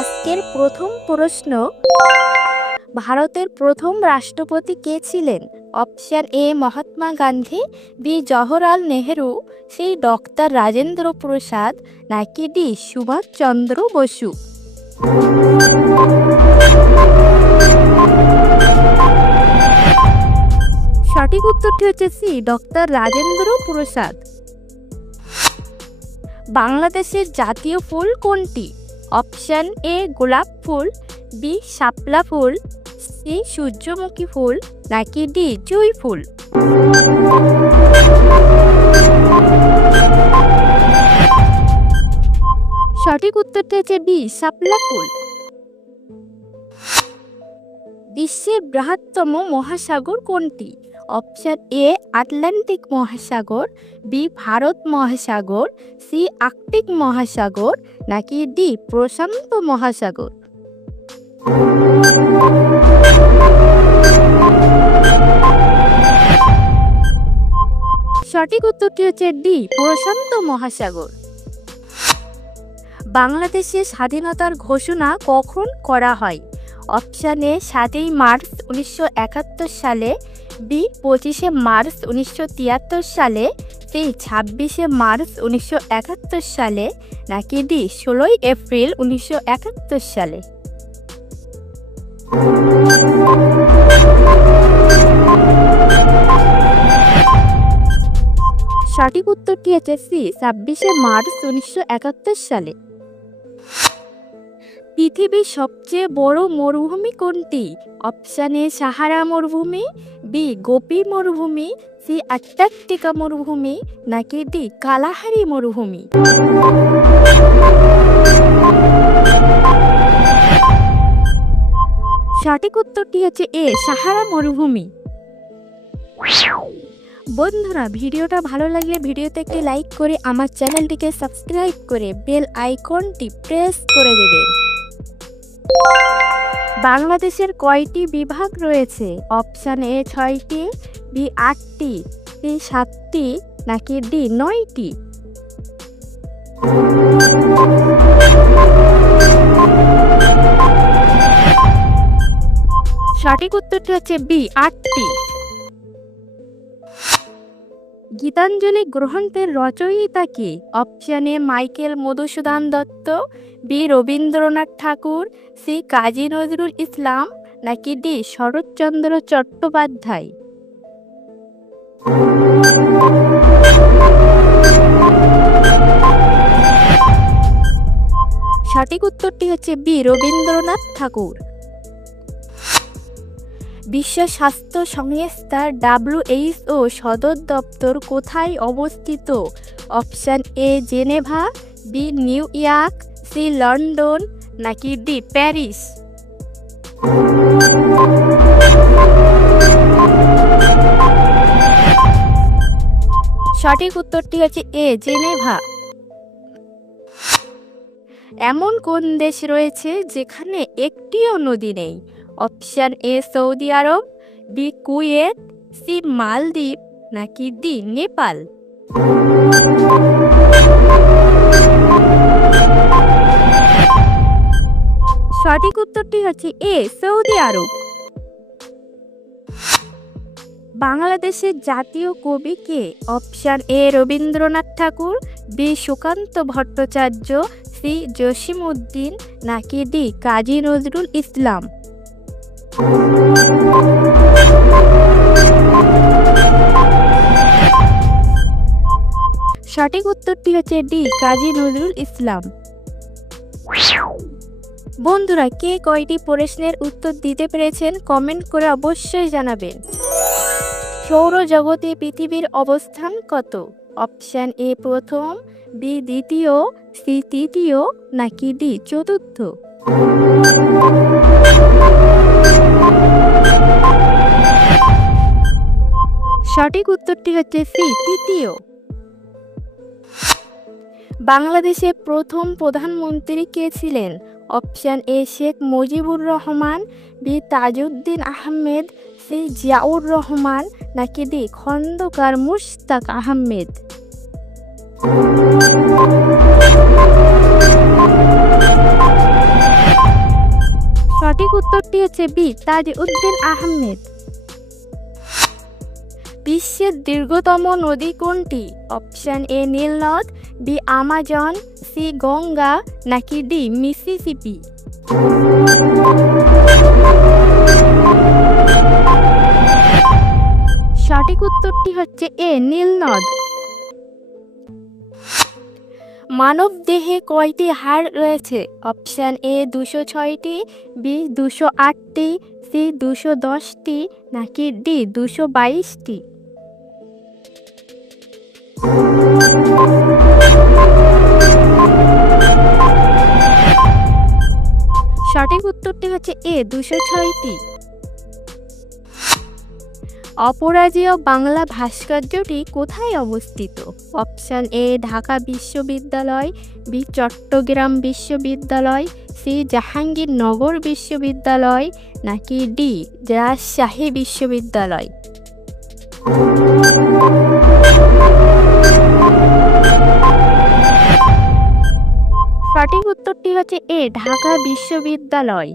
আজকের প্রথম প্রশ্ন, ভারতের প্রথম রাষ্ট্রপতি কে ছিলেন? Option A Mahatma Gandhi, B Jawaharlal Nehru, C doctor Rajendra Prasad, নাকি ডি সুভাষচন্দ্র বসু। সঠিক উত্তরটি হচ্ছে সি ডক্টর রাজেন্দ্র প্রসাদ। বাংলাদেশের জাতীয় ফুল কোনটি? অপশন এ গোলাপ ফুল, বি শাপলা ফুল, সি সূর্যমুখী ফুল, নাকি ডি জুঁই ফুল। সঠিক উত্তরটি হচ্ছে বি শাপলা ফুল। বিশ্বের বৃহত্তম মহাসাগর কোনটি? অপশন এ আটলান্টিক মহাসাগর, বি ভারত মহাসাগর, সি আর্কটিক মহাসাগর, নাকি ডি প্রশান্ত মহাসাগর। সঠিক উত্তরটি হচ্ছে ডি প্রশান্ত মহাসাগর। বাংলাদেশের স্বাধীনতার ঘোষণা কখন করা হয়? অপশন এ 7 মার্চ 1971 সালে, বি 25 মার্চ 1973 সালে, সি 26 মার্চ 1971 সালে, নাকি ডি 16 এপ্রিল 1971 সালে। সঠিক উত্তরটি হচ্ছে সি 26 মার্চ 1971 সালে। পৃথিবীর সবচেয়ে বড় মরুভূমি কোনটি? অপশন এ সাহারা মরুভূমি, বি গোপী মরুভূমি, সি অ্যান্টার্কটিকা মরুভূমি, নাকি ডি কালাহারি মরুভূমি। সঠিক উত্তরটি হচ্ছে এ সাহারা মরুভূমি। বন্ধুরা, ভিডিওটা ভালো লাগলে ভিডিওতে একটি লাইক করে আমার চ্যানেলটিকে সাবস্ক্রাইব করে বেল আইকনটি প্রেস করে দেবেন। বাংলাদেশের কয়টি বিভাগ রয়েছে? অপশন এ 6টি, বি 8টি, সি 7টি, নাকি ডি 9টি। সঠিক উত্তরটি হচ্ছে বি 8টি। গীতাঞ্জলি গ্রন্থের রচয়িতা কে? Option A Michael Madhusudan Dutt, B Rabindranath Thakur, C Kazi Nazrul Islam, নাকি ডি শরৎচন্দ্র চট্টোপাধ্যায়। সঠিক উত্তরটি হচ্ছে বি রবীন্দ্রনাথ ঠাকুর। বিশ্ব স্বাস্থ্য সংস্থার WHO সদর দপ্তর কোথায় অবস্থিত? Option A Geneva, B New York, C London, নাকি ডি প্যারিস। সঠিক উত্তরটি হচ্ছে এ জেনেভা। এমন কোন দেশ রয়েছে যেখানে একটিও নদী নেই? অপশন এ সৌদি আরব, বি কুয়েত, সি মালদ্বীপ, নাকি ডি নেপাল। সঠিক উত্তরটি হচ্ছে এ সৌদি আরব। বাংলাদেশের জাতীয় কবি কে? Option A Rabindranath Thakur, B Sukanta Bhattacharya, C Jasim Uddin, নাকি ডি কাজী নজরুল ইসলাম। সঠিক উত্তরটি হচ্ছে ডি কাজী নজরুল ইসলাম। বন্ধুরা, কে কয়টি প্রশ্নের উত্তর দিতে পেরেছেন কমেন্ট করে অবশ্যই জানাবেন। সৌরজগতে পৃথিবীর অবস্থান কত? অপশন এ প্রথম, বি দ্বিতীয়, সি তৃতীয়, নাকি ডি চতুর্থ। সঠিক উত্তরটি হচ্ছে সি তৃতীয়। বাংলাদেশের প্রথম প্রধানমন্ত্রী কে ছিলেন? Option A Sheikh Mujibur Rahman, B Tajuddin Ahmed, C Ziaur Rahman, নাকি ডি খন্দকার মুশতাক আহমেদ। সঠিক উত্তরটি হচ্ছে বি তাজউদ্দিন আহমেদ। বিশ্বের দীর্ঘতম নদী কোনটি? অপশান এ নীল নদ, বি আমাজন, সি গঙ্গা, নাকি ডি মিসিসিপি। সঠিক উত্তরটি হচ্ছে এ নীল নদ। মানব দেহে কয়টি হাড় রয়েছে? অপশান এ 206টি, বি 208টি, সি 210টি, নাকি ডি 222টি। সঠিক উত্তরটি হচ্ছে এ 206টি। অপরাজেয় বাংলা ভাস্কর্যটি কোথায় অবস্থিত? অপশান এ ঢাকা বিশ্ববিদ্যালয়, বি চট্টগ্রাম বিশ্ববিদ্যালয়, সি জাহাঙ্গীরনগর বিশ্ববিদ্যালয়, নাকি ডি রাজশাহী বিশ্ববিদ্যালয়। সঠিক উত্তরটি হচ্ছে এ ঢাকা বিশ্ববিদ্যালয়।